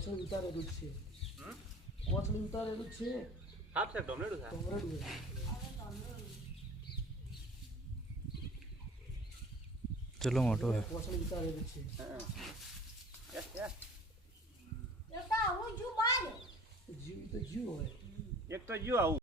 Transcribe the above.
કોસળી ઉતારેલું જ છે કોસળી ઉતારેલું જ છે હાથ છે ટોમરેડું છે ટોમરેડું ચલો મોટો હે કોસળી ઉતારેલું છે જીવ તો જીવ હોય એક તો જીવ આવું